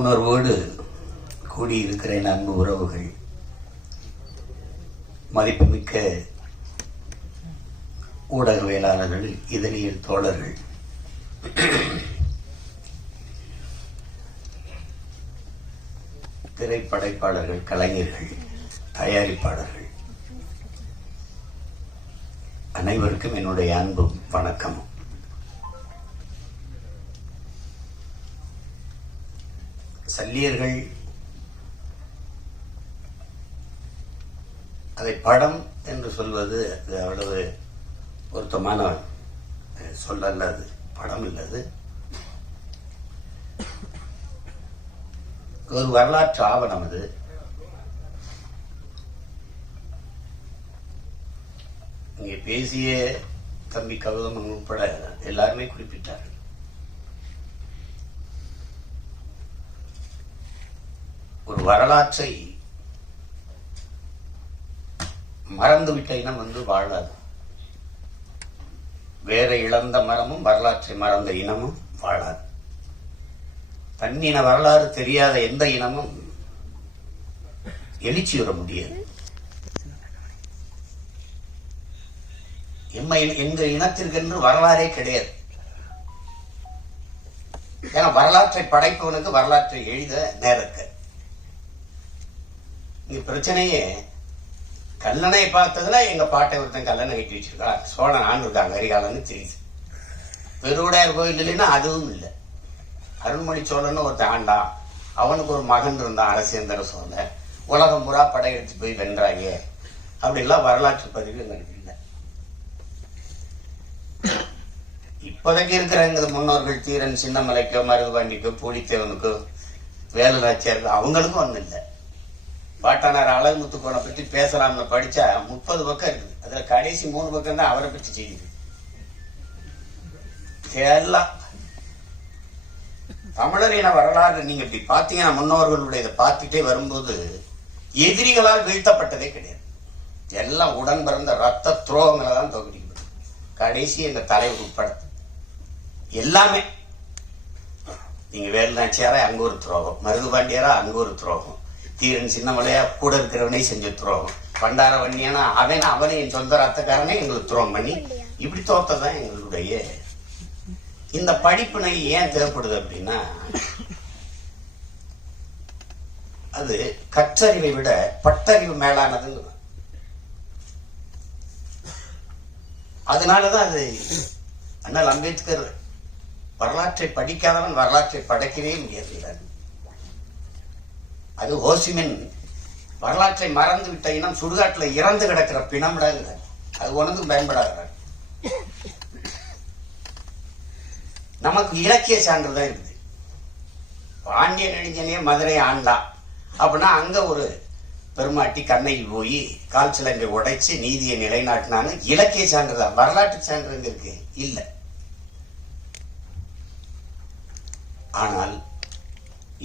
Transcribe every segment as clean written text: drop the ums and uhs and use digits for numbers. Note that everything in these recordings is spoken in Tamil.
உணர்வோடு கூடியிருக்கிற அன்பு உறவுகள், மதிப்புமிக்க ஊடகவியலாளர்கள், இதழியல் தோழர்கள், திரைப்படைப்பாளர்கள், கலைஞர்கள், தயாரிப்பாளர்கள் அனைவருக்கும் என்னுடைய அன்பும் வணக்கமும். சல்லியர்கள் அதை படம் என்று சொல்வது அது அவ்வளவு பொருத்தமான சொல்லல்ல. அது படம் இல்லது, ஒரு வரலாற்று ஆவணம். அது இங்கே பேசிய தம்பி கௌதமன் உட்பட எல்லாருமே குறிப்பிட்டார்கள். ஒரு வரலாற்றை மறந்துவிட்ட இனம் வாழாது. வேற இழந்த மரமும் வரலாற்றை மறந்த இனமும் வாழாது. தன்னின வரலாறு தெரியாத எந்த இனமும் எழுச்சி வர முடியாது. எங்க இனத்திற்கென்று வரலாறே கிடையாது. ஏன்னா வரலாற்றை படைப்பவனுக்கு வரலாற்றை எழுத நேரத்தை. இங்க பிரச்சனையே கல்லணை பார்த்ததுல எங்க பாட்டை ஒருத்தன் கல்லணை கட்டி வச்சிருக்கா, சோழன் ஆண்டிருக்காங்க அரிகாலன்னு தெரியுது. பெருவுடையார் கோயில் இல்லைன்னா அதுவும் இல்லை. அருண்மொழி சோழன் ஒருத்தன் ஆண்டா, அவனுக்கு ஒரு மகன் இருந்தான் அரசேந்திர சோழன். உலகம் புறா படையெடுத்து போய் வென்றாங்க. அப்படிலாம் வரலாற்று பதிவு எங்களுக்கு இல்லை. இப்போதைக்கு இருக்கிற முன்னோர்கள் தீரன் சின்னமலைக்கோ மருதுபாண்டிக்கோ பூலித்தேவனுக்கோ வேலு நாச்சியாருக்கோ அவங்களுக்கும் ஒன்றும் இல்லை. பாட்டனார் அழகுமுத்துக்கோனை பற்றி பேசலாம்னு படிச்சா 30 பக்கம் இருக்குது. அதுல கடைசி 3 பக்கம் தான் அவரை பற்றி செய்யுது. எல்லாம் தமிழரின வரலாறு நீங்க இப்படி பாத்தீங்கன்னா, முன்னோர்களுடைய இதை பார்த்துட்டே வரும்போது எதிரிகளால் வீழ்த்தப்பட்டதே கிடையாது. எல்லாம் உடன் பிறந்த ரத்த துரோகங்களை தான் தொகுதிப்படுது. கடைசி எங்க தலைவர் உட்பட எல்லாமே. நீங்க வேலுநாச்சியாரா அங்க ஒரு துரோகம், மருதுபாண்டியாரா அங்க ஒரு துரோகம், தீரன் சின்னமலையா கூட இருக்கிறவனே செஞ்ச துரோகம், பண்டார வன்னியானா அவனை என் சொந்த ரத்தக்காரனே எங்களுக்கு துரோகம் பண்ணி இப்படி தோத்ததான் எங்களுடைய இந்த படிப்பினை ஏன் தேவைப்படுது அப்படின்னா, அது கற்றறிவை விட பட்டறிவு மேலானதுங்க. அதனாலதான் அது அண்ணல் அம்பேத்கர் வரலாற்றை படிக்காதவன் வரலாற்றை படைக்கவே முடியாது. அது ஹோசிமின் வரலாற்றை மறந்து விட்ட இனம் சுடுகாட்டில் இறந்து கிடக்கிற பிணம்டாங்க. அது ஒன்றுக்கும் பயன்படாத. நமக்கு இலக்கிய சான்று தான் இருக்குது. பாண்டிய நெடுஞ்சனையே மதுரை ஆண்டான் அப்படின்னா அங்க ஒரு பெருமாட்டி கண்ணகி போய் கால் சிலங்கை உடைச்சு நீதியை நிலைநாட்டினான்னு இலக்கிய சான்று தான். வரலாற்று சான்று எங்க இருக்கு? இல்லை. ஆனால்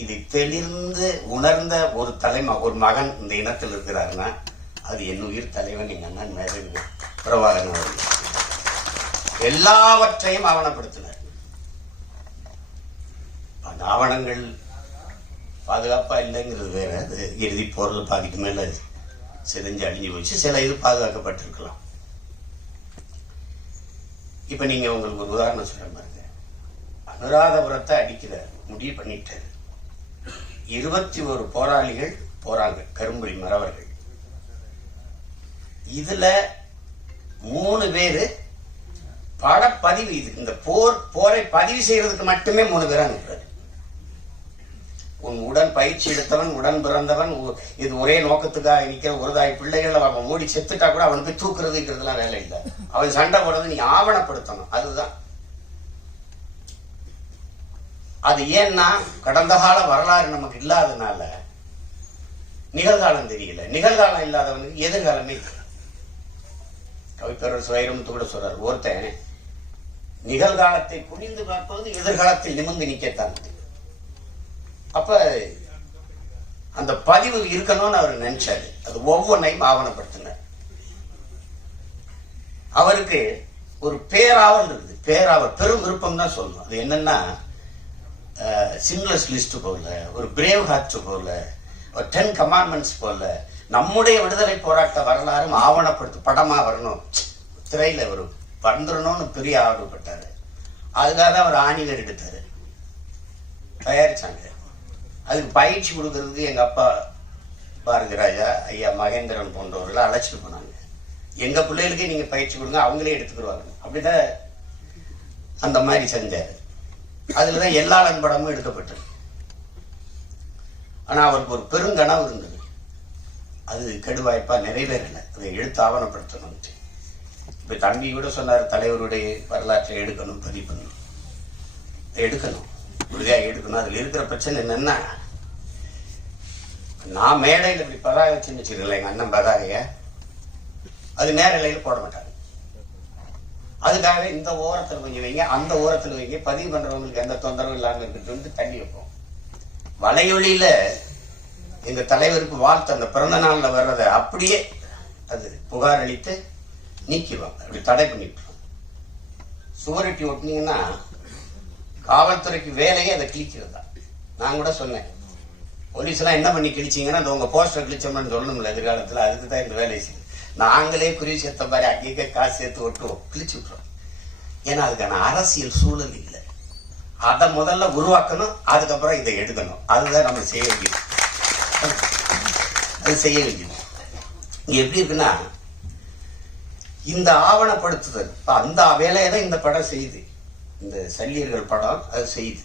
இதை தெளிந்து உணர்ந்த ஒரு ஒரு மகன் இந்த இனத்தில் இருக்கிறாருன்னா அது என் உயிர் தலைவன் எங்க அண்ணன் மேதகு பிரபாகரன் அவர்கள். எல்லாவற்றையும் ஆவணப்படுத்தினார். அந்த ஆவணங்கள் பாதுகாப்பா இல்லைங்கிறது வேற. அது இறுதி போரில் பாதிக்கு மேல சிதைஞ்சு அழிஞ்சு போச்சு. சில இது பாதுகாக்கப்பட்டிருக்கலாம். இப்ப நீங்க உங்களுக்கு ஒரு உதாரணம் சொல்ற பாருங்க. அனுராதபுரத்தை அடிக்கிறார், முடிவு பண்ணிட்டாரு. 21 போராளிகள் போறாங்க, கரும்புலி மறவர்கள். இதுல 3 பேரு படப்பதிவு, இது இந்த போரை பதிவு செய்யறதுக்கு மட்டுமே 3 பேர் அனுப்புறாரு. உன் உடன் பயிற்சி எடுத்தவன், உடன் பிறந்தவன், இது ஒரே நோக்கத்துக்காக நிக்கிற ஒரு தாய் பிள்ளைகள் அவன் மூடி செத்துட்டா கூட அவனுக்கு தூக்குறதுங்கிறதுலாம் வேலை இல்லை. அவன் சண்டை போடுறது நீ ஆவணப்படுத்தணும். அதுதான் அது. ஏன்னா கடந்த கால வரலாறு நமக்கு இல்லாதனால நிகழ்காலம் தெரியல. நிகழ்காலம் இல்லாதவனுக்கு எதிர்காலமே. கவிப்பேரர் வைரமுத்து கூட சொல்றாரு, ஒருத்தன் நிகழ்காலத்தை புரிந்து பார்ப்பது எதிர்காலத்தில் நிமிர்ந்து நிக்கத்தான். அப்ப அந்த பதிவு இருக்கணும்னு அவர் நினைச்சாரு. அது ஒவ்வொன்றையும் ஆவணப்படுத்தினார். அவருக்கு ஒரு பேராவல் இருக்குது. பேராவல் பெரும் விருப்பம் தான் சொல்லணும். அது என்னன்னா, சிங்லஸ் லிஸ்ட் போல, ஒரு பிரேவ் ஹார்ட் போல, ஒரு 10 கமாண்ட்மெண்ட்ஸ் போல நம்முடைய விடுதலை போராட்ட வரலாறும் ஆவணப்படுத்த படமா வரணும், திரையில ஒரு வந்துடணும்னு பெரிய ஆர்வப்பட்டாரு. அதுக்காக தான் அவர் ஆணிவேர் எடுத்தாரு, தயாரிச்சாங்க. அதுக்கு பயிற்சி கொடுக்கறதுக்கு எங்க அப்பா பாரதி ராஜா, ஐயா மகேந்திரன் போன்றவர்களை அழைச்சிட்டு போனாங்க. எங்க பிள்ளைகளுக்கே நீங்க பயிற்சி கொடுங்க, அவங்களே எடுத்துக்கிடுவாங்க. அப்படிதான் அந்த மாதிரி செஞ்சாரு. அதுலதான் எல்லாளன் படமும் எடுக்கப்பட்டது. ஆனா அவருக்கு ஒரு பெருங்கனவு இருந்தது, அது கெடுவாய்ப்பா நிறைவேறல. அதை எடுத்து ஆவணப்படுத்தணும். இப்ப தம்பி கூட சொன்னார், தலைவருடைய வரலாற்றை எடுக்கணும், பதிவு பண்ணணும், எடுக்கணும், உறுதியா எடுக்கணும். அதுல இருக்கிற பிரச்சனை என்னன்னா, நான் மேடையில் இப்படி பதாக வச்சுன்னு வச்சுக்கல, எங்க அண்ணன் பதாகைய அது நேரலையில் போட மாட்டாங்க. அதுக்காக இந்த ஓரத்தில் கொஞ்சம் வைங்க, அந்த ஓரத்தில் வைங்க, பதிவு பண்றவங்களுக்கு எந்த தொந்தரவும் இல்லாமல் இருக்கிறது தள்ளி வைப்போம். வலையொலியில எங்க தலைவருக்கு வாழ்த்து அந்த பிறந்த நாள்ல வர்றதை அப்படியே அது புகார் அளித்து நீக்கிடுவாங்க, அப்படி தடை பண்ணிவிட்டுருவோம். சுவரொட்டி ஒட்டினீங்கன்னா காவல்துறைக்கு வேலையே அதை கிழிக்கிறது தான். நான் கூட சொன்னேன், போலீஸ் எல்லாம் என்ன பண்ணி கிழிச்சிங்கன்னா அந்த உங்க போஸ்டர் கிழிச்சோம்னு சொல்லணும்ல எதிர்காலத்தில், அதுக்கு தான் இந்த வேலை செய்யுது. நாங்களே குறி சேர்த்த மாதிரி அங்கேயே காசு சேர்த்து ஒட்டுவோம், கிழிச்சு விட்டுறோம். ஏன்னா அதுக்கான அரசியல் சூழல் இல்லை. அதை முதல்ல உருவாக்கணும், அதுக்கப்புறம் இதை எடுக்கணும். அதுதான் நம்ம செய்ய வேண்டியது. அது செய்ய வேண்டியது இங்க எப்படி இருக்குன்னா, இந்த ஆவணப்படுத்துதல் அந்த வேலையை தான் இந்த படம் செய்யுது. இந்த சல்லியர்கள் படம் அது செய்யுது.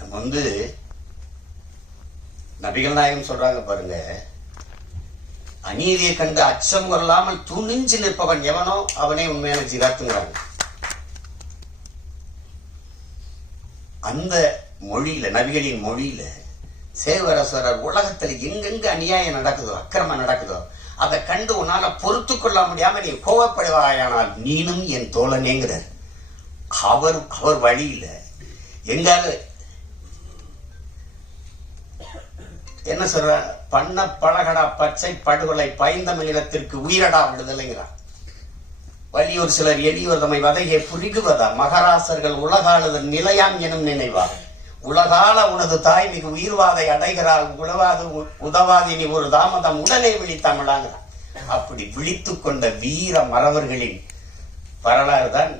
நம்ம நபிகள் நாயகம் சொல்றாங்க பாருங்க, அநீதியை கண்டு அச்சம் கொள்ளாமல் துணிஞ்சு நிற்பவன் எவனோ அவனே உண்மையான ஜிகாத்துங்கிறாங்க. அந்த மொழியில, நபிகளின் மொழியில சேவரசரர் உலகத்துல எங்கெங்க அநியாயம் நடக்குதோ, அக்கிரமம் நடக்குதோ, அதை கண்டு உன்னால பொறுத்து கொள்ள முடியாம நீ கோவப்படுவாயானால் நீனும் என் தோழனேங்கிறார். அவர் வழியில எங்காவது என்ன சொல்ற, பண்ண பழகடா பச்சை படுகொலை பைந்தமிழத்திற்கு உயிரடா விடுதலைங்கிறார். வலியோர் சிலர் எளியோர் தம்மை வதையை புரிகுவதா மகராசர்கள் உலகாளுதல் நிலையாம் எனும் நினைவா உலகால உனது தாய் மிகு உயிர்வாதை அடைகிறாள் உலவாது உதவாதினி ஒரு தாமதம் உடனே விழித்தமிழாங்கிறார். அப்படி விழித்து கொண்ட வீர மறவர்களின் வரலாறு தான்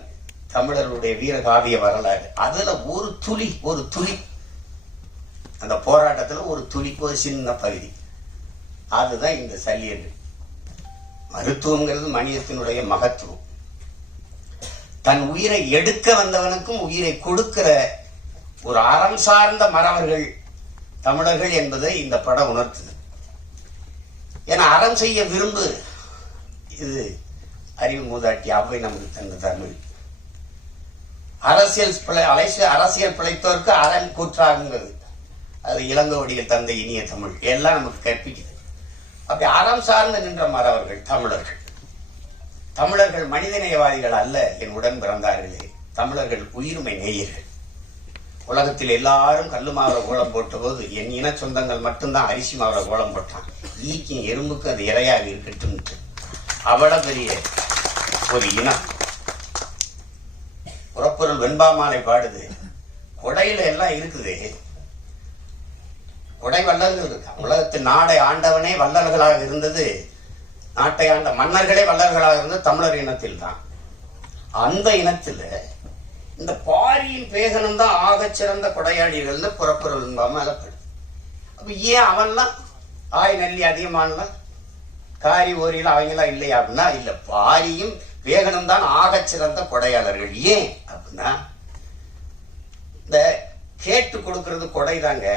தமிழர்களுடைய வீரகாவிய வரலாறு. அதுல ஒரு துளி அந்த போராட்டத்தில் ஒரு துளி, ஒரு சின்ன பகுதி, அதுதான் இந்த சல்லியர்கள். மருத்துவங்கிறது மனிதத்தினுடைய மகத்துவம். தன் உயிரை எடுக்க வந்தவனுக்கும் உயிரை கொடுக்கிற ஒரு அறம் சார்ந்த மறவர்கள் தமிழர்கள் என்பதை இந்த படம் உணர்த்துது. ஏன்னா அறம் செய்ய விரும்பு, இது அறிவு மூதாட்டி அவை நமக்கு தந்த தமிழ். அரசியல் பிழைத்தோருக்கு அரண் கூற்றாகுங்கிறது அது இளங்கோவடிகள் தந்த இனிய தமிழ் எல்லாம் நமக்கு கற்பிக்குது. அப்படி அறம் சார்ந்து நின்ற மறவர்கள் தமிழர்கள் மனிதநேயவாதிகள் அல்ல என் உடன் பிறந்தார்களே, தமிழர்கள் உயிர்மை நேயர்கள். உலகத்தில் எல்லாரும் கல்லு மாவர கோலம் போட்ட போது என் இன சொந்தங்கள் மட்டும்தான் அரிசி மாவர கோலம் போட்டான். ஈக்கும் எறும்புக்கு அது இரையாக இருக்கட்டும். அவ்வளவு பெரிய ஒரு இனம். புறப்பொருள் வெண்பாமாலை பாடுது, கொடையில எல்லாம் இருக்குது, கொடை வள்ளல்கள் இருக்கா. உலகத்தில் நாடை ஆண்டவனே வள்ளல்களாக இருந்தது, நாட்டை ஆண்ட மன்னர்களே வள்ளல்களாக இருந்தது தமிழர் இனத்தில் தான். அந்த இனத்துல இந்த பாரியின் பேகனம் தான் ஆகச் சிறந்த கொடையாளிகள் புறப்பொருள் அலப்படு. அப்ப ஏன் அவன்லாம் ஆய் நல்லி அதிகமானலாம் காரி ஓரியில் அவங்களாம் இல்லையா அப்படின்னா, இல்ல பாரியும் வேகனும் தான் ஆகச் சிறந்த கொடையாளர்கள். ஏன் அப்படின்னா, இந்த கேட்டு கொடுக்கறது கொடை தாங்க,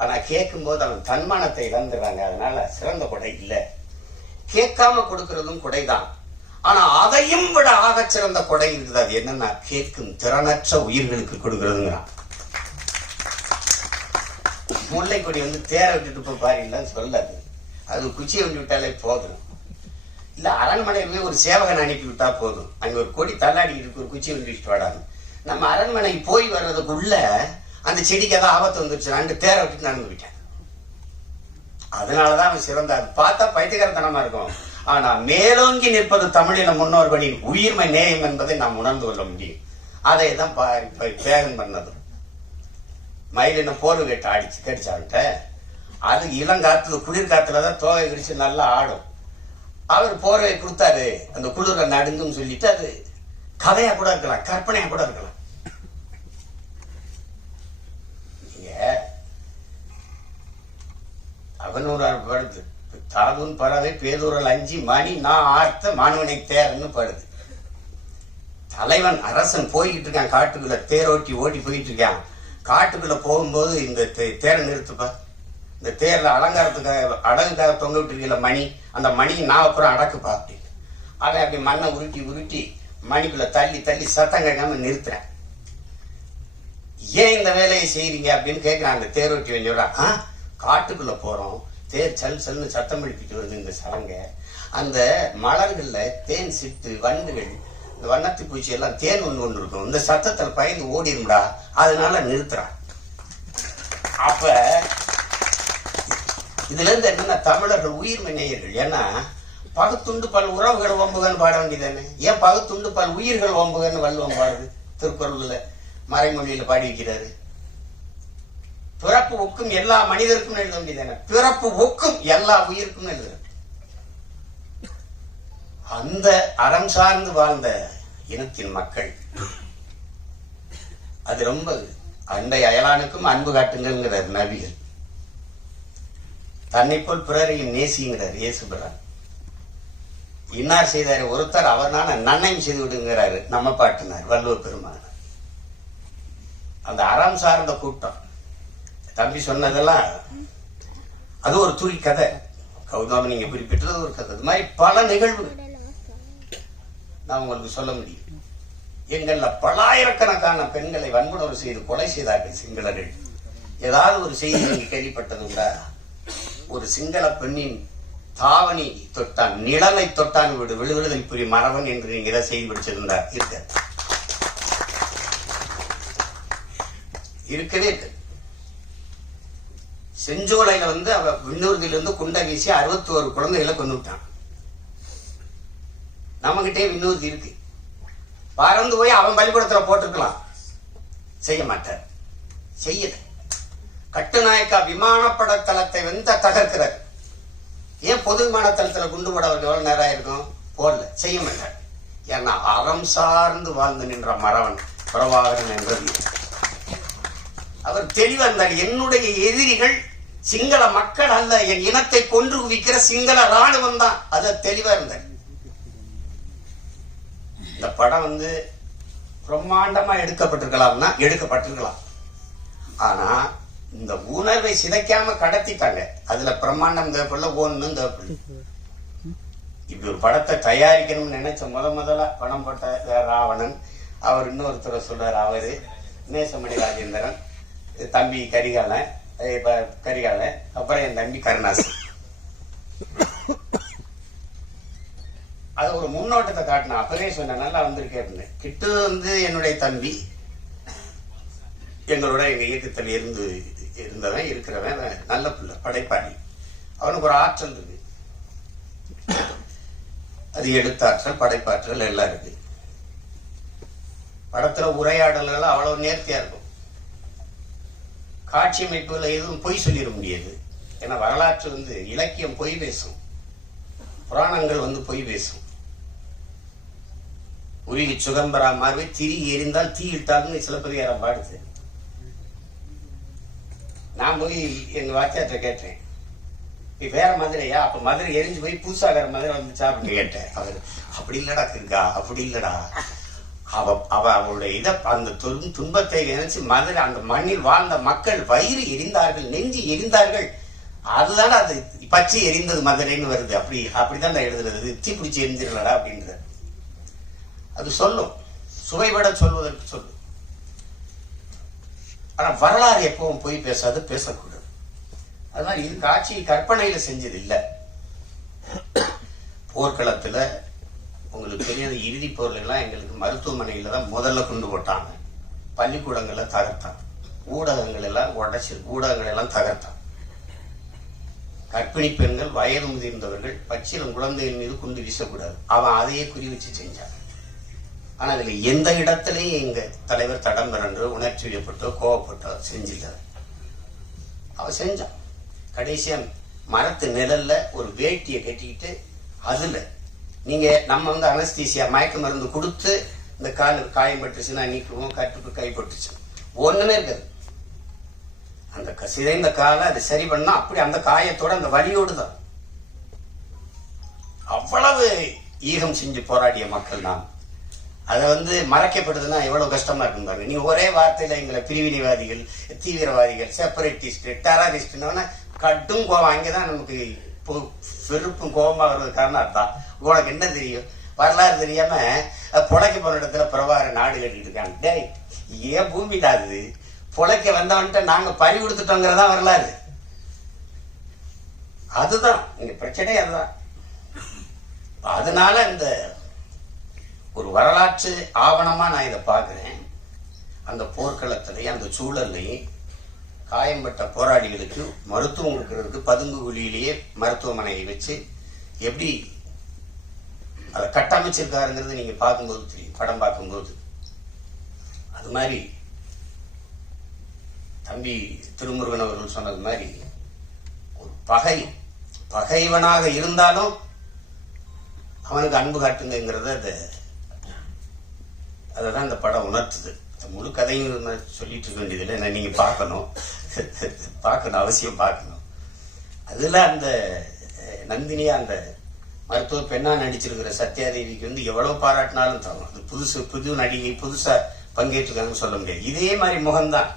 ஆனா கேட்கும் போது அவன் தன்மானத்தை இழந்துடுறாங்க, அதனால சிறந்த கொடை இல்லை. கேட்காம கொடுக்கறதும் கொடைதான், ஆனா அதையும் விட ஆகச் சிறந்த கொடை இருக்குது. அது என்னன்னா, கேட்கும் திறனற்ற உயிர்களுக்கு கொடுக்கறதுங்கிறான். முல்லை கொடி தேர விட்டுட்டு போய் பாருங்கன்னு சொல்லாது, அது குச்சியை விட்டு விட்டாலே போதும். இல்ல அரண்மனையிலுமே ஒரு சேவகன் அனுப்பி விட்டா போதும், அங்க ஒரு கொடி தள்ளாடி இருக்கு, ஒரு குச்சியை விட்டு வாடாது. நம்ம அரண்மனைக்கு போய் வர்றதுக்குள்ள அந்த செடிக்கு ஏதாவது ஆபத்து வந்துருச்சு, ரெண்டு தேர விட்டுட்டு நடந்து விட்டேன். அதனாலதான் அவன் சிறந்த. அது பார்த்தா பைத்தியகாரத்தனமா இருக்கும், ஆனா மேலோங்கி நிற்பது தமிழின முன்னோர்களின் உயிர்மை நேயம் என்பதை நாம் உணர்ந்து கொள்ள முடியும். அதை தான் பேகன் பண்ணது. மயில் போர்வை கட்ட கடிச்சான்ட்ட அது இளங்காத்துல குளிர்காத்துல தான் தோகை விரிச்சு நல்லா ஆடும். அவர் போர்வை கொடுத்தாரு, அந்த குளிர நடுங்குன்னு சொல்லிட்டு அது கதையா கூட இருக்கலாம், கற்பனையா கூட இருக்கலாம். அவனூரார் படுது தாதுன் பறவை பேதூரல் அஞ்சி மணி நான் ஆர்த்த மாணவனை தேர்ன்னு படுது. தலைவன் அரசன் போய்கிட்டு இருக்கான் காட்டுக்குள்ள, தேரோட்டி ஓட்டி போயிட்டு இருக்கான். காட்டுக்குள்ள போகும்போது இந்த தேரை நிறுத்துப்பா, இந்த தேர்ல அலங்காரத்துக்காக அடகுக்காக தொங்க விட்டுருக்கல மணி, அந்த மணி நான் அப்புறம் அடக்குப்பா அப்படின்னு. அவன் அப்படி மண்ணை உருட்டி உருட்டி மணிக்குள்ள தள்ளி தள்ளி சத்தம் கேட்காம நிறுத்துறேன். ஏன் இந்த வேலையை செய்யறீங்க அப்படின்னு கேட்கிறான். அந்த தேரோட்டி சொல்றான், காட்டுக்குள்ள போறோம், தேர் சல் சல்னு சத்தம் எழுப்பிட்டு வருது இந்த சலங்க, அந்த மலர்கள்ல தேன் சிட்டு வண்டுகள் இந்த வண்ணத்து பூச்சி எல்லாம் தேன் ஒன்று இருக்கும், இந்த சத்தத்தில் பயந்து ஓடிடும்டா, அதனால நிறுத்துறான். அப்ப இதுல இருந்து என்னன்னா தமிழர்கள் உயிர்மை நேயர்கள். ஏன்னா பகுத்துண்டு பல் உறவுகள் ஒம்புகன்னு பாட வேண்டியதானே, ஏன் பகுத்துண்டு பல் உயிர்கள் ஒம்புகன்னு வள்ளுவம் பாடுது, திருக்குறள்ல மறைமொழியில பாடி வைக்கிறாரு. பிறப்பு ஒக்கும் எல்லா மனிதருக்கும் எழுத வேண்டியதானே, பிறப்பு ஒக்கும் எல்லா உயிருக்கும் எழுதுறது. அந்த அறம் சார்ந்து வாழ்ந்த இனத்தின் மக்கள் அது ரொம்ப அண்டை அயலானுக்கும் அன்பு காட்டுங்கிறார் நபிகள். தன்னை போல் பிறரையும் நேசிங்கிறார் இயேசுபிரான். இன்னார் செய்தார் ஒருத்தர் அவர்னால நன்மையும் செய்து விடுங்கிறாரு நம்ம பாட்டினார் வள்ளுவ பெருமான். அந்த அறம் சார்ந்த கூட்டம் தம்பி சொன்னதெல்லாம் அது ஒரு துளி கதை. கௌதம நீங்க குறிப்பிட்டது ஒரு கதை. இது மாதிரி பல நிகழ்வு நான் உங்களுக்கு சொல்ல முடியும். எங்கள்ல பல்லாயிரக்கணக்கான பெண்களை வன்புணர்வு செய்து கொலை செய்தார்கள் சிங்களர்கள். ஏதாவது ஒரு செய்தி நீங்க கேள்விப்பட்டதுண்டா? ஒரு சிங்கள பெண்ணின் தாவணி தொட்டான், நிழலை தொட்டான் விடுதலை புரி மரவன் என்று நீங்க ஏதாவது செய்தி படிச்சிருந்தா? இருக்கவே இருக்கு. செஞ்சோலையில அவ விண்ணூர்தியிலிருந்து குண்டை வீசி 61 குழந்தைகளை கொண்டு விட்டான். நம்மகிட்டே விண்ணூர்தி இருக்கு, பறந்து போய் அவன் பள்ளிக்கூடத்துல போட்டிருக்கலாம், செய்ய மாட்டார், செய்யல. கட்டுநாயக்கா விமானப்பட தளத்தை தகர்க்கிறார். ஏன் பொது விமான தளத்துல குண்டு போட அவருக்கு எவ்வளவு நேரம் ஆயிருக்கும்? போடல, செய்ய மாட்டார். ஏன்னா அறம் சார்ந்து வாழ்ந்து நின்ற மறவன் பிரபாகரன் என்பது அவர் தெளிவா இருந்தார். என்னுடைய எதிரிகள் சிங்கள மக்கள் அல்ல, என் இனத்தை கொன்று குவிக்கிற சிங்கள ராணுவம் தான். அத தெளிவா இருந்தார். இந்த படம் பிரம்மாண்டமா எடுக்கப்பட்டிருக்கலாம்னா எடுக்கப்பட்டிருக்கலாம். ஆனா இந்த உணர்வை சிதைக்காம கடத்திட்டாங்க. அதுல பிரம்மாண்டம் தேவைப்படல, ஒண்ணும் தேவைப்படல. இப்படி ஒரு படத்தை தயாரிக்கணும்னு நினைச்ச முதல்ல படம் போட்ட ராவணன், அவர் இன்னொருத்தரை சொல்றாரு, அவரு நேசமணி ராஜேந்திரன், தம்பி கரிகாலன், அப்புறம் என் தம்பி கருணாசன். அது ஒரு முன்னோட்டத்தை காட்டின. அப்பவே சொன்ன நல்லா வந்திருக்கேன். கிட்டு என்னுடைய தம்பி, எங்களோட எங்க இயக்கத்தில் இருந்தவன் இருக்கிறவன், நல்ல பிள்ளை, படைப்பாளி. அவனுக்கு ஒரு ஆற்றல் இருக்கு, அது எழுத்தாற்றல், படைப்பாற்றல் எல்லாம் இருக்கு. படத்துல உரையாடல்கள் அவ்வளவு நேர்த்தியா இருக்கும். காட்சி அமைப்புல எதுவும் பொய் சொல்லிட முடியாது. ஏன்னா வரலாற்று இலக்கியம் பொய் பேசும், புராணங்கள் பொய் பேசும். உருகி சுகம்பரா மார்பை திரிகி எரிந்தால் தீ இட்டால்னு சிலப்பதிகாரம் பாடுது. நான் போய் எங்க வாத்தியார்ட்ட கேட்டேன், நீ வேற மதுரையா? அப்ப மதுரை எரிஞ்சு போய் புதுசா வேற மதுரை வந்துச்சா அப்படின்னு கேட்டேன். அவர் அப்படி இல்லடா இருக்கா, அப்படி இல்லடா, அவளுடைய இதை அந்த துன்பத்தை நினைச்சு மதுரை அந்த மண்ணில் வாழ்ந்த மக்கள் வயிறு எரிந்தார்கள், நெஞ்சு எரிந்தார்கள், அதுதானே அது பச்சை எரிந்தது மதுரைன்னு வருது. அப்படிதான் நான் எழுதுறது, தீப்பிடிச்சு எரிஞ்சிடலடா அப்படின்றது. அது சொல்லும், சுவைபட சொல்வதற்கு சொல்லும். ஆனா வரலாறு எப்பவும் போய் பேசாது, பேசக்கூடாது. அதனால இது காட்சி கற்பனையில செஞ்சது இல்லை. போர்க்களத்துல உங்களுக்கு தெரியாத இறுதி போர்ல எல்லாம் எங்களுக்கு மருத்துவமனையில தான் முதல்ல கொண்டு போட்டாங்க. பள்ளிக்கூடங்களை தகர்த்தான், ஊடகங்கள் எல்லாம் உடைச்சு ஊடகங்கள் எல்லாம் தகர்த்தான். கர்ப்பிணி பெண்கள், வயது முதிர்ந்தவர்கள், பச்சிலம் குழந்தைகள் மீது குண்டு வீசக்கூடாது, அவன் அதையே குறி வச்சு செஞ்சான். ஆனா அதுல எந்த இடத்துலயும் எங்க தலைவர் தடம் பிறன்று உணர்ச்சி வயப்பட்டோ கோவப்பட்டோ செஞ்சிட்டார். அவ செஞ்சான். கடைசியா மரத்து நிழல்ல ஒரு வேட்டியை கட்டிக்கிட்டு அதுல நீங்க நம்ம அனஸ்தீசியா மயக்க மருந்து கொடுத்து இந்த கால் காயம் பட்டுச்சுன்னா நீக்குவோம், கட்டுப்பு கைப்பட்டுச்சு ஒண்ணுமே இருக்காது. அந்த சிதைந்த காலை அது சரி பண்ணா அப்படி அந்த காயத்தோட அந்த வலியோடு தான். அவ்வளவு ஈகம் செஞ்சு போராடிய மக்கள் நாம். அதை மறைக்கப்படுதுன்னா எவ்வளவு கஷ்டமா இருக்கும் பாருங்க. நீங்க ஒரே வார்த்தையில எங்களை பிரிவினைவாதிகள், தீவிரவாதிகள், செப்பரேட்டிஸ்ட், டெரரிஸ்ட் கட்டும் கோவம். அங்கேதான் நமக்கு வெறுப்பும் கோபமா வர்றது காரணம் அதுதான். உனக்கு என்ன தெரியும்? வரலாறு தெரியாம பொழைக்க போன இடத்துல பிரபார நாடு கட்டிட்டு இருக்காங்க. டேய், ஏன் பூமிடாது பொழைக்க வந்தவன்ட்ட நாங்க பறி கொடுத்துட்டோங்கிறதா வரலாறு. அதுதான் இங்க பிரச்சனை. அதுதான். அதனால இந்த ஒரு வரலாற்று ஆவணமா நான் இதை பார்க்கிறேன். அந்த போர்க்களத்திலையும் அந்த சூழல்லையும் காயம்பட்ட போராளிகளுக்கு மருத்துவம் கொடுக்கறதுக்கு பதுங்கு குழியிலேயே மருத்துவமனையை வச்சு எப்படி அதை கட்டமைச்சிருக்காருங்கிறது நீங்க பார்க்கும்போது தெரியும், படம் பார்க்கும்போது. அது மாதிரி தம்பி திருமுருகன் அவர்கள் சொன்னது மாதிரி ஒரு பகைவனாக இருந்தாலும் அவனுக்கு அன்பு காட்டுங்கிறத அதான் இந்த படம் உணர்த்துது. முழு கதையும் சொல்லிட்டு இருக்க வேண்டியதில்லை, நீங்க பார்க்கணும் அவசியம் பார்க்கணும். அதுல அந்த நந்தினியா அந்த மருத்துவ பெண்ணா நடிச்சிருக்கிற சத்யாதேவிக்கு எவ்வளவு பாராட்டினாலும் தரும். அது புது நடிகை, புதுசா பங்கேற்றுக்காங்கன்னு சொல்ல முடியாது. இதே மாதிரி முகம்தான்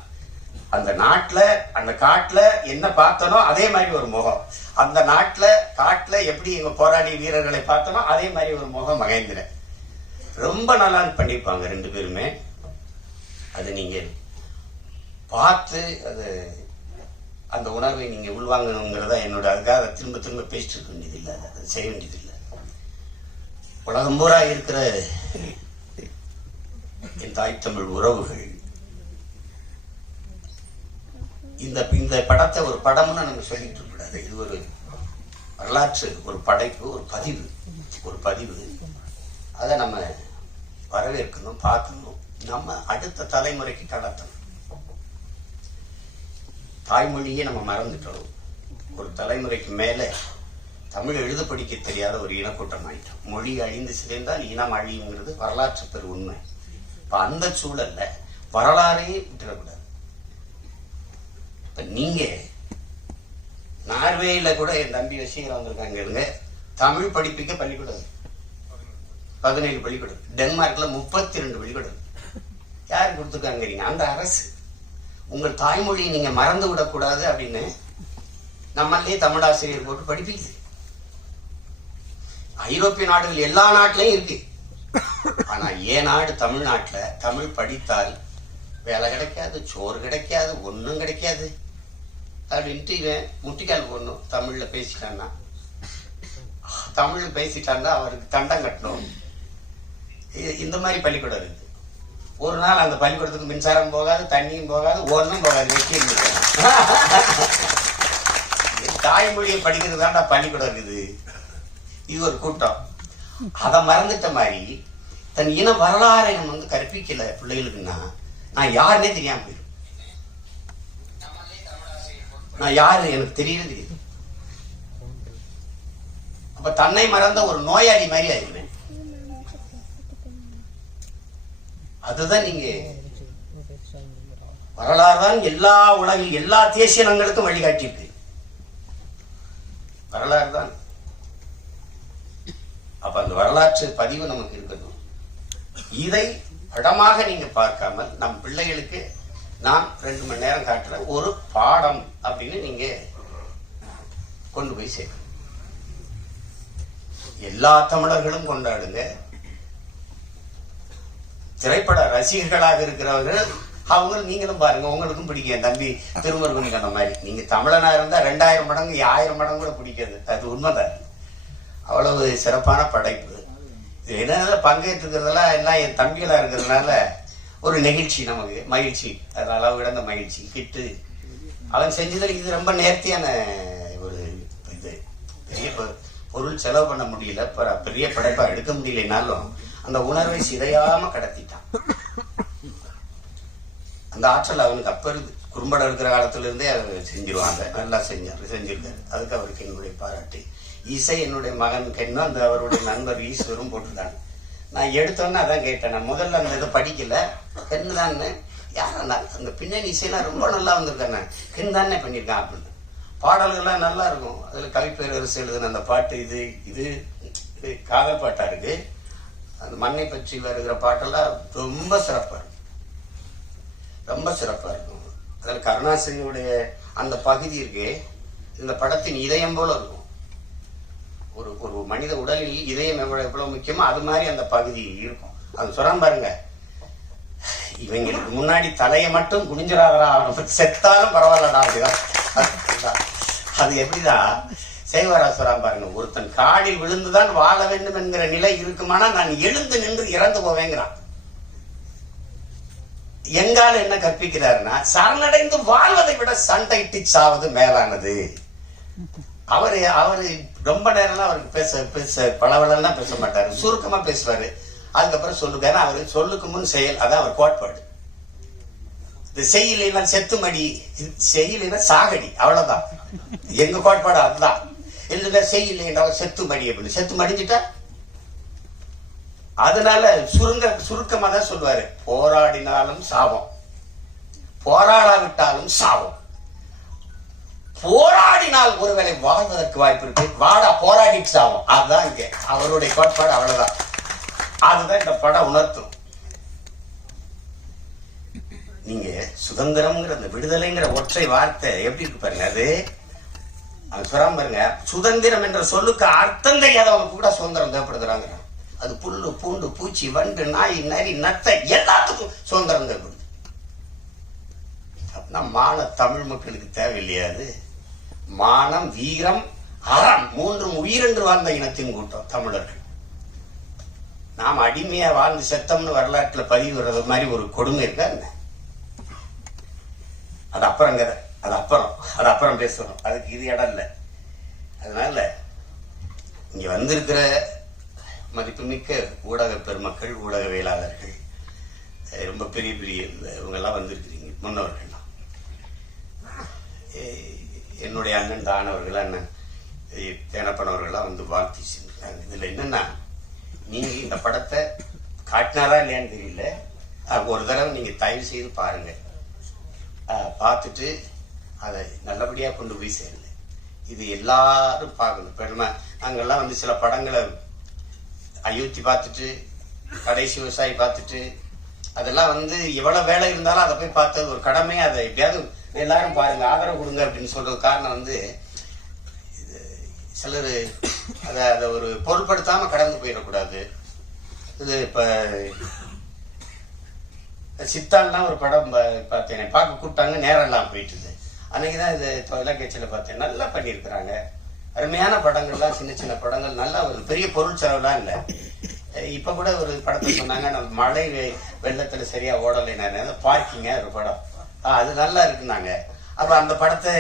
அந்த காட்டுல என்ன பார்த்தனோ அதே மாதிரி ஒரு முகம். அந்த காட்டுல எப்படி எங்க போராடி வீரர்களை பார்த்தனோ அதே மாதிரி ஒரு முகம் மகேந்திர. ரொம்ப நல்லா பண்ணிருப்பாங்க ரெண்டு பேருமே. அது நீங்க பார்த்து அந்த உணர்வை நீங்க உள்வாங்கணுங்கிறதா என்னோட. அதுக்காக அதை திரும்ப பேசிட்டு இருக்க வேண்டியதில்லை, அதை செய்ய வேண்டியதில்லை. உலகம் பூரா இருக்கிற என் தாய் தமிழ் உறவுகள் இந்த படத்தை ஒரு படம்னு நம்ம சொல்லிட்டு இருக்கக்கூடாது. இது ஒரு வரலாற்று, ஒரு படைப்பு, ஒரு பதிவு. அதை நம்ம வரவேற்கணும், பார்க்கணும், நம்ம அடுத்த தலைமுறைக்கு கடத்தணும். தாய்மொழியே நம்ம மறந்துட்டோம். ஒரு தலைமுறைக்கு மேல தமிழ் எழுத படிக்க தெரியாத ஒரு இனக்கூட்டம் ஆயிட்டோம். மொழி அழிந்து சிதைந்தால் இனம் அழியுங்கிறது வரலாற்று பெரு உண்மை. இப்ப அந்த சூழல்ல வரலாறையே விட்டுறக்கூடாது. இப்ப நீங்க நார்வேயில கூட என் தம்பி வசீகரம் வந்திருக்காங்க, தமிழ் படிப்புக்கு பள்ளிக்கூடம் 17 பள்ளிக்கூடம். டென்மார்க்ல 32 பள்ளிக்கூடம். யாரு கொடுத்துருக்காங்க? அந்த அரசு. உங்கள் தாய்மொழியை நீங்க மறந்து விடக்கூடாது அப்படின்னு நம்மளே தமிழாசிரியர் போட்டு படிப்பீங்க. ஐரோப்பிய நாடுகள் எல்லா நாட்டிலையும் இருக்கு. ஆனா ஏன் நாடு தமிழ்நாட்டுல தமிழ் படித்தால் வேலை கிடைக்காது, சோறு கிடைக்காது, ஒன்னும் கிடைக்காது அப்படின்ட்டு இவன் முட்டிக்கால் போடணும். தமிழ்ல பேசிட்டான்னா அவருக்கு தண்டம் கட்டணும். இந்த மாதிரி பள்ளிக்கூடம் இருக்கு. ஒரு நாள் அந்த பள்ளிக்கூடத்துக்கு மின்சாரம் போகாது, தண்ணியும் போகாது, ஒன்னும் போகாது, வெட்டி இருந்துச்சு. தாய்மொழியை படிக்கிறது தான்டா பள்ளிக்கூடம் இருக்குது. இது ஒரு கூட்டம். அதை மறந்துட்ட மாதிரி தன் இன வரலாறை நம்ம கற்பிக்கல பிள்ளைகளுக்குன்னா நான் யாருன்னே தெரியாம போயிடும். நான் யாரு எனக்கு தெரியவே தெரியுது. அப்ப தன்னை மறந்த ஒரு நோயாளி மாதிரி ஆயிடுவேன். அதுதான் நீங்க வரலாறு தான் எல்லா உலகில் எல்லா தேசிய இனங்களுக்கும் வழிகாட்டியிருக்கு. வரலாறு தான். அப்ப அந்த வரலாற்று பதிவு நமக்கு இருக்கணும். இதை படமாக நீங்க பார்க்காமல் நம் பிள்ளைகளுக்கு நான் 2 மணி நேரம் காட்டுற ஒரு பாடம் அப்படின்னு நீங்க கொண்டு போய் சேர்க்கணும். எல்லா தமிழர்களும் கொண்டாடுங்க. திரைப்பட ரசிகர்களாக இருக்கிறவர்கள் அவங்க நீங்களும் பாருங்க, உங்களுக்கும் பிடிக்கும். தம்பி திருமுருகன் சொன்ன மாதிரி நீங்க தமிழனா இருந்தா 2000 மடங்கு 1000 மடங்கு கூட பிடிக்காது. அது உண்மைதான். அவ்வளவு சிறப்பான படைப்பு. என்ன பங்கேற்றுக்கிறதெல்லாம் எல்லாம் என் தம்பிகளா இருக்கிறதுனால ஒரு நெகிழ்ச்சி, நமக்கு மகிழ்ச்சி. அது அளவு கிடந்த மகிழ்ச்சி கிட்டு அவன் செஞ்சதில் இது ரொம்ப நேர்த்தியான ஒரு இது. பெரிய பொருள் செலவு பண்ண முடியல, பெரிய படைப்பா எடுக்க முடியலனாலும் அந்த உணர்வை சிதையாம கடத்திட்டான். அந்த ஆற்றல் அவனுக்கு அப்ப இருக்கு. குறும்படம் இருக்கிற காலத்துல இருந்தே செஞ்சிருவாங்க, நல்லா செஞ்சிருக்காரு. அதுக்கு அவருக்கு என்னுடைய பாராட்டு. இசை என்னுடைய மகன் கென்னு அந்த அவருடைய நண்பர் ஈஸ்வரும் போட்டிருக்காங்க. நான் எடுத்தோன்னே அதான் கேட்டேன். நான் முதல்ல அந்த இதை படிக்கல, கென்னு தானே யார் அந்த பின்னணி இசையெல்லாம் ரொம்ப நல்லா வந்திருக்கானே, கென்னு தானே பண்ணியிருக்கான் அப்படின்னு. பாடல்கள்லாம் நல்லா இருக்கும். அதுல கவிப்பேரரசு எழுதுன அந்த பாட்டு இது இது இது காதல் பாட்டா இருக்கு. அந்த மண்ணை பற்றி வருகிற பாட்டெல்லாம் ரொம்ப சிறப்பா இருக்கும், ரொம்ப சிறப்பா இருக்கும். அதில் கருணாசிரியுடைய அந்த பகுதி இருக்கு, இந்த படத்தின் இதயம் போல இருக்கும். ஒரு ஒரு மனித உடலில் இதயம் எவ்வளவு முக்கியமோ அது மாதிரி அந்த பகுதி இருக்கும். அது சொல்றான் பாருங்க, இவங்களுக்கு முன்னாடி தலையை மட்டும் குனிஞ்சிடாதரா, செத்தாலும் பரவாயில்லடா அப்படிதான். அது எப்படிதான் சேவராசுராம் பாருங்க, ஒருத்தன் காடில் விழுந்துதான் வாழ வேண்டும் என்கிற நிலை இருக்குமானா நான் எழுந்து நின்று இறந்து போவேங்கிறான். எங்கால என்ன கற்பிக்கிறாருன்னா, சரணடைந்து வாழ்வதை விட சண்டைட்டு சாவது மேலானது. அவரு ரொம்ப நேரம்லாம் அவருக்கு பேச பலவெல்லாம் பேச மாட்டாரு, சுருக்கமா பேசுவாரு. அதுக்கப்புறம் சொல்லுங்க, அவரு சொல்லுக்கு முன் செயல், அதான் அவர் கோட்பாடு. இந்த செய்யலைன்னா செத்துமடி, செய்யலைன்னா சாகடி, அவ்வளவுதான் எங்க கோட்பாடு. அதுதான் இல்ல, செய்யலைன்னா செத்துமடி அப்படின்னு, செத்து மடிஞ்சிட்டா. அதனால சுருக்கமா தான் சொல்லுவாரு, போராடினாலும் சாபம், போராடாவிட்டாலும் சாபம். போராடினால் ஒருவேளை வாழ்வதற்கு வாய்ப்பு இருக்கு, வாடா போராடிட்டு சாபம். அதுதான் இங்க அவருடைய கோட்பாடு, அவ்வளவுதான். அதுதான் இந்த படம் உணர்த்தும். நீங்க சுதந்திரம்ங்கிற அந்த விடுதலைங்கிற ஒற்றை வார்த்தை எப்படி இருக்கு பாருங்க. அது சொல்றாம பாருங்க, சுதந்திரம் என்ற சொல்லுக்கு அர்த்தம் தெரியாதவங்க கூட சுதந்திரம் தேவைப்படுகிறாங்க. அது புல்லு பூண்டு பூச்சி வண்டு நாய் நரி நத்தை எல்லாத்துக்கும் சுதந்திரம் தேவைப்படுது. அப்படின்னா மான தமிழ் மக்களுக்கு தேவையில்லையா? அது மானம் வீரம் அறம் மூன்றும் உயிரென்று வாழ்ந்த இனத்தின் கூட்டம் தமிழர்கள். நாம் அடிமையா வாழ்ந்து செத்தம்னு வரலாற்றுல பதிவு மாதிரி ஒரு கொடுமை இருக்கா என்ன? அது அப்புறம் பேசணும், அதுக்கு இது இடம் இல்லை. அதனால இங்க வந்திருக்கிற மதிப்புமிக்க ஊடக பெருமக்கள், ஊடகவியலாளர்கள், ரொம்ப பெரிய பெரிய இவங்கெல்லாம் வந்திருக்கிறீங்க, முன்னவர்கள்லாம். என்னுடைய அண்ணன் தானவர்கள், அண்ணன் தேனப்பனவர்கள்லாம் வந்து வாழ்த்தி சென்றாங்க. இதுல என்னன்னா, நீங்க இந்த படத்தை காட்டினாரா இல்லையான்னு தெரியல, ஒரு தடவை நீங்க தயவு செய்து பாருங்க, பார்த்துட்டு அதை நல்லபடியா கொண்டு போய் சேருங்க. இது எல்லாரும் பார்க்கணும். இப்ப நாங்கெல்லாம் வந்து சில படங்களை அயோத்தி பார்த்துட்டு, கடைசி விவசாயி பார்த்துட்டு, அதெல்லாம் வந்து எவ்வளவு வேலை இருந்தாலும் அதை போய் பார்த்தது ஒரு கடமை. அதை எப்படியாவது எல்லாரும் பாருங்க, ஆதரவு கொடுங்க அப்படின்னு சொல்றது காரணம் வந்து, சிலர் அதை ஒரு பொருட்படுத்தாம கடந்து போயிடக்கூடாது. இது இப்ப சித்தான்லாம் ஒரு படம் பார்த்தேன், பார்க்க கூப்பிட்டாங்க, நேரம் எல்லாம் போயிட்டுது. அன்னைக்குதான் இது தொலைக்காட்சியில பார்த்தேன், நல்லா பண்ணியிருக்கிறாங்க. அருமையான படங்கள்லாம், சின்ன சின்ன படங்கள், நல்லா ஒரு பெரிய பொருள் செலவுலாம் இல்லை. இப்ப கூட ஒரு படத்தை சொன்னாங்க, நம்ம மழை வெள்ளத்துல சரியா ஓடலை, பார்க்கிங்க ஒரு படம், அது நல்லா இருக்குன்னாங்க. அப்ப அந்த படத்தை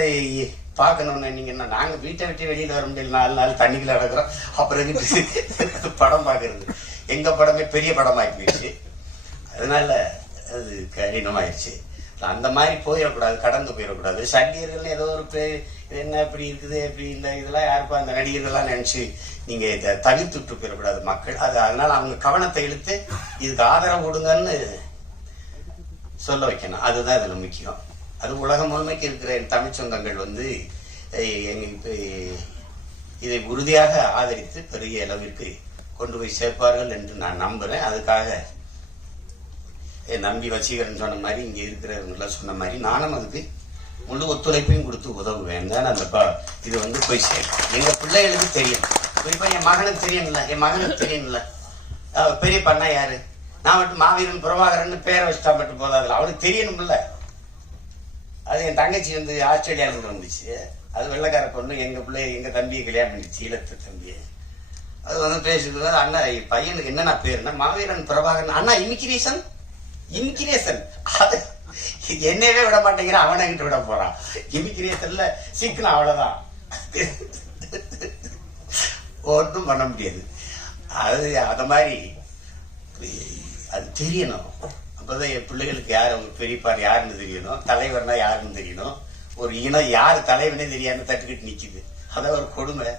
பார்க்கணும்னு நீங்க என்ன, நாங்க வீட்டை விட்டு வெளியில வர முடியல, 4 நாள் தண்ணிக்குள்ள நடக்கிறோம், அப்புறம் படம் பார்க்கறது. எங்க படமே பெரிய படமாகி போயிடுச்சு, அதனால அது கடினமாயிடுச்சு. அந்த மாதிரி போயிடக்கூடாது, கடந்து போயிடக்கூடாது. சண்டியர்கள் ஏதோ ஒரு என்ன இப்படி இருக்குது, இப்படி இந்த இதெல்லாம் யாருப்பா அந்த நடிகர்கள்லாம் நினைச்சு நீங்க இதை தவிர்த்துட்டு போயிடக்கூடாது மக்கள். அதனால அவங்க கவனத்தை இழுத்து இதுக்கு ஆதரவு கொடுங்கன்னு சொல்ல வைக்கணும். அதுதான் இதுல முக்கியம். அது உலகம் முழுமைக்கு இருக்கிற என் தமிழ் சொந்தங்கள் வந்து இதை உறுதியாக ஆதரித்து பெரிய அளவிற்கு கொண்டு போய் சேர்ப்பார்கள் என்று நான் நம்புறேன். அதுக்காக நம்பி வசீகரன் சொன்ன மாதிரி, இங்க இருக்கிறவங்க சொன்ன மாதிரி நானும் அதுக்கு முழு ஒத்துழைப்பையும் கொடுத்து உதவுவேன். தான் அந்த இது வந்து போய் சேரும். எங்க பிள்ளைகளுக்கு தெரியும், குறிப்பா என் மகனுக்கு தெரியும்ல, பெரிய பண்ணா யாரு, நான் மட்டும் மாவீரன் பிரபாகரன் பேரை வச்சுட்டா மட்டும் போதாதுல, அவனுக்கு தெரியணும்ல. அது என் தங்கச்சி வந்து ஆஸ்திரேலியால இருந்து வந்துச்சு, அது வெள்ளைக்கார பொண்ணு, எங்க தம்பியை கல்யாணம் பண்ணிச்சு, ஈழத்து தம்பியை. அது வந்து பேசுறது, அண்ணா பையனுக்கு என்னன்னா பேருன்னா மாவீரன் பிரபாகரன், அண்ணா இமிகிரேஷன் அது என்னவே விட மாட்டேங்கிற, அவனை கிட்ட விட போறான். இமிகிரேஷன்ல சிக்கன, அவ்வளவுதான், ஒன்றும் பண்ண முடியாது. அது அந்த மாதிரி அது தெரியணும். அப்பதான் என் பிள்ளைகளுக்கு யார் அவங்க பெரியப்பார் யாருன்னு தெரியணும், தலைவர்னா யாருன்னு தெரியணும். ஒரு இனம் யாரு தலைவனே தெரியாம தட்டுக்கிட்டு நிக்குது. அதான் ஒரு கொடுமை.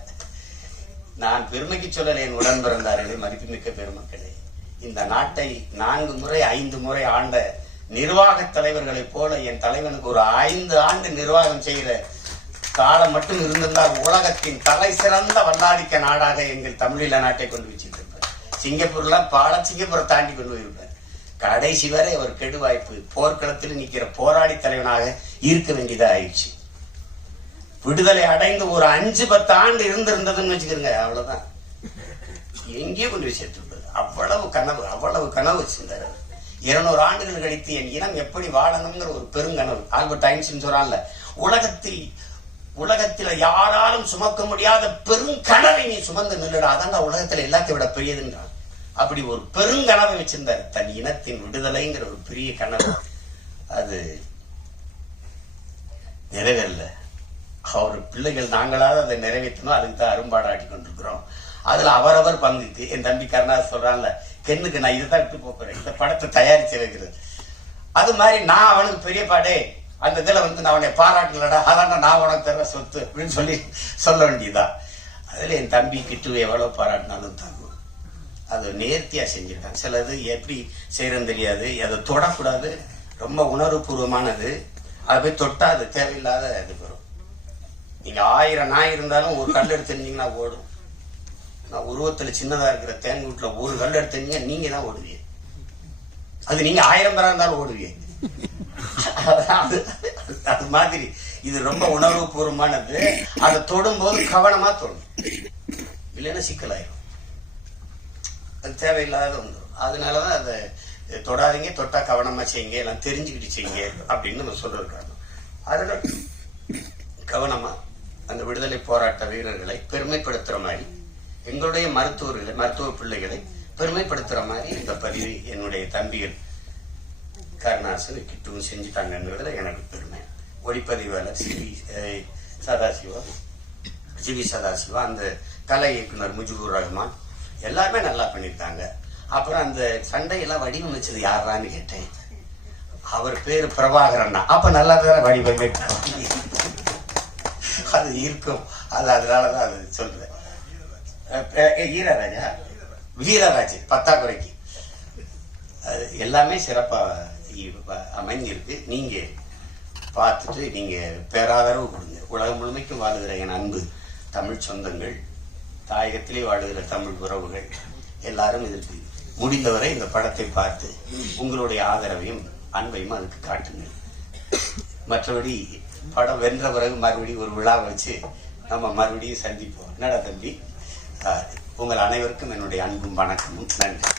நான் பெருமைக்கு சொல்லலை என் உடன் பிறந்தார்களே, மதிப்புமிக்க பெருமக்களே. இந்த நாட்டை 4 முறை 5 முறை ஆண்ட நிர்வாக தலைவர்களைப் போல என் தலைவனுக்கு ஒரு 5 ஆண்டு நிர்வாகம் செய்கிற காலம் மட்டும் இருந்திருந்தால் உலகத்தின் தலை சிறந்த வல்லாதிக்க நாடாக எங்கள் தமிழீழ நாட்டை கொண்டு வச்சிருப்பார். சிங்கப்பூர்லாம் சிங்கப்பூரை தாண்டி கொண்டு போயிருப்பார். கடைசி வரை அவர் கெடு வாய்ப்பு போர்க்களத்தில் நிற்கிற போராடி தலைவனாக இருக்க வேண்டியதா ஆயிடுச்சு. விடுதலை அடைந்து ஒரு 5-10 ஆண்டு இருந்திருந்ததுன்னு வச்சுக்கிறேங்க, அவ்வளவுதான். எங்கேயோ கொண்டு போய் சேர்த்துருப்பாரு. அவ்வளவு கனவு வச்சிருந்தாரு. 200 ஆண்டுகள் கழித்து என் இனம் எப்படி வாழணுங்கிற ஒரு பெருங்கனவு. ஆல்பர்ட் ஐன்ஸ்டீன் சொல்றான்ல, உலகத்தில் யாராலும் சுமக்க முடியாத பெருங்கனவை நீ சுமந்து நின்றுடா, அதான் உலகத்துல எல்லாத்தையும் விட பெரியதுன்றான். அப்படி ஒரு பெருங்கனவை வச்சிருந்தார், தன் இனத்தின் விடுதலைங்கிற ஒரு பெரிய கனவு. அது நிறைவேறல. அவர் பிள்ளைகள் நாங்களாவது அதை நிறைவேற்றணும், அதுக்கு தான் அரும்பாடாடி கொண்டிருக்கிறோம். அதுல அவரவர் பங்குக்கு என் தம்பி கருணாஸ் சொல்றான்ல, கென்னுக்கு நான் இதைதான் விட்டு போறேன், இந்த படத்தை தயாரிச்சு வைக்கிறது. அது மாதிரி நான் அவனுக்கு பெரிய பாடே அந்த இதுல நான் அவனை பாராட்டலடா, அதான் நான் உனக்கு தர சொத்து அப்படின்னு சொல்ல வேண்டியதான். அதுல என் தம்பி கிட்டு எவ்வளவு பாராட்டினாலும் தாங்கும். அது நேர்த்தியா செஞ்சிருக்கான். சிலது எப்படி செய்யறதுன்னு தெரியாது, அதை தொடக்கூடாது, ரொம்ப உணர்வு பூர்வமானது. அதை போய் தொட்டா அது தேவையில்லாத இது வரும். நீங்க 1000 நாய் இருந்தாலும் ஒரு கல் எடுத்துருந்தீங்கன்னா ஓடும். நான் உருவத்துல சின்னதா இருக்கிற தேன்கூட்டுல ஒரு கல் எடுத்தீங்க நீங்க தான் ஓடுவீங்க. அது நீங்க 1000 பேரா இருந்தாலும் ஓடுவீங்க. அது மாதிரி இது ரொம்ப உணர்வு பூர்வமானது. அதை தொடும்போது கவனமா தொடும், இல்லைன்னா சிக்கலாயிரும். அது தேவையில்லாத வந்துடும். அதனாலதான் அதை தொடாதீங்க, தொட்டா கவனமா செய்யுங்க, எல்லாம் தெரிஞ்சுக்கிட்டு செய்யுங்க அப்படின்னு நம்ம சொல்லிருக்காங்க. அதனால கவனமா அந்த விடுதலை போராட்ட வீரர்களை பெருமைப்படுத்துற மாதிரி, எங்களுடைய மருத்துவ பிள்ளைகளை பெருமைப்படுத்துற மாதிரி இந்த பதிவு என்னுடைய தம்பிகள் கருணாசன் கிட்டுவும் செஞ்சுட்டாங்கிறதுல எனக்கு பெருமை. ஒளிப்பதிவாளர் சிவி சதாசிவா, அந்த கலை இயக்குனர் முஜிபுர் ரஹ்மான் எல்லாருமே நல்லா பண்ணியிருக்காங்க. அப்புறம் அந்த சண்டையெல்லாம் வடிவமைச்சது யாரான்னு கேட்டேன். அவர் பேரு பிரபாகரன்னா. அப்ப நல்லா தான் வடிவமைப்பு அது இருக்கும். அதனாலதான் அது சொல்றேன். வீரராஜ் பத்தாக்குறைக்கு அது எல்லாமே சிறப்பா அமைஞ்சிருக்கு. நீங்க பார்த்துட்டு நீங்க பேராதரவு கொடுங்க. உலகம் முழுமைக்கும் வாழுகிற என் அன்பு தமிழ் சொந்தங்கள், தாயகத்திலே வாழுகிற தமிழ் உறவுகள் எல்லாரும் இதற்கு முடிந்தவரை இந்த படத்தை பார்த்து உங்களுடைய ஆதரவையும் அன்பையும் அதுக்கு காட்டுங்கள். மற்றபடி படம் வென்ற பிறகு மறுபடியும் ஒரு விழா வச்சு நம்ம மறுபடியும் சந்திப்போம். என்னடா தம்பி, உங்கள் அனைவருக்கும் என்னுடைய அன்பும் வணக்கமும் நன்றி.